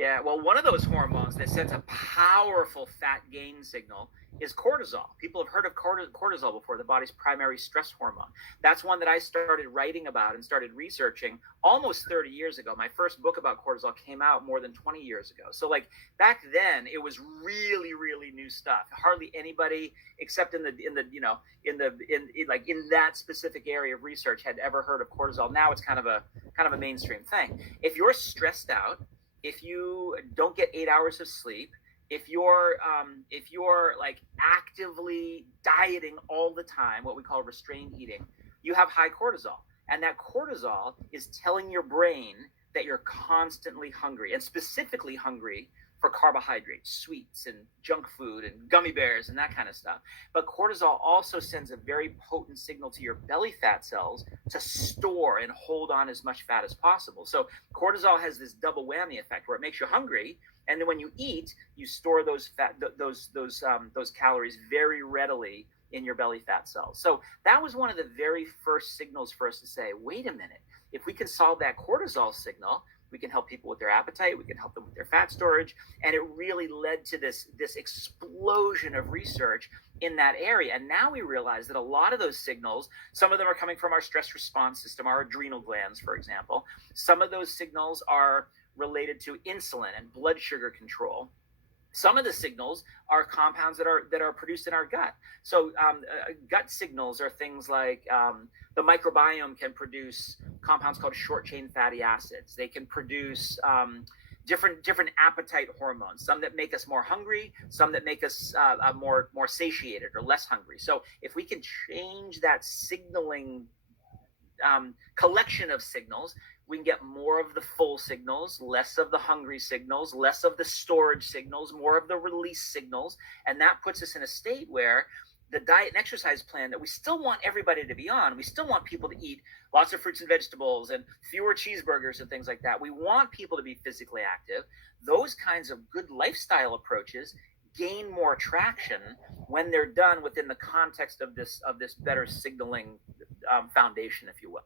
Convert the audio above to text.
Yeah, well, one of those hormones that sends a powerful fat gain signal is cortisol. People have heard of cortisol before, the body's primary stress hormone. That's one that I started writing about and started researching almost 30 years ago. My first book about cortisol came out more than 20 years ago. So like back then it was really, really new stuff. Hardly anybody except in that specific area of research had ever heard of cortisol. Now it's kind of a mainstream thing. If you're stressed out, if you don't get 8 hours of sleep, if you're like actively dieting all the time, what we call restrained eating, you have high cortisol. And that cortisol is telling your brain that you're constantly hungry, and specifically hungry for carbohydrates, sweets, and junk food, and gummy bears, and that kind of stuff. But cortisol also sends a very potent signal to your belly fat cells to store and hold on as much fat as possible. So cortisol has this double whammy effect where it makes you hungry, and then when you eat, you store those calories very readily in your belly fat cells. So that was one of the very first signals for us to say, wait a minute, if we can solve that cortisol signal, we can help people with their appetite, we can help them with their fat storage. And it really led to this explosion of research in that area. And now we realize that a lot of those signals, some of them are coming from our stress response system, our adrenal glands, for example. Some of those signals are related to insulin and blood sugar control. Some of the signals are compounds that are produced in our gut. So gut signals are things like the microbiome can produce compounds called short chain fatty acids. They can produce different appetite hormones, some that make us more hungry, some that make us more satiated or less hungry. So if we can change that signaling collection of signals, we can get more of the full signals, less of the hungry signals, less of the storage signals, more of the release signals. And that puts us in a state where the diet and exercise plan that we still want everybody to be on, we still want people to eat lots of fruits and vegetables and fewer cheeseburgers and things like that. We want people to be physically active. Those kinds of good lifestyle approaches gain more traction when they're done within the context of this better signaling foundation, if you will.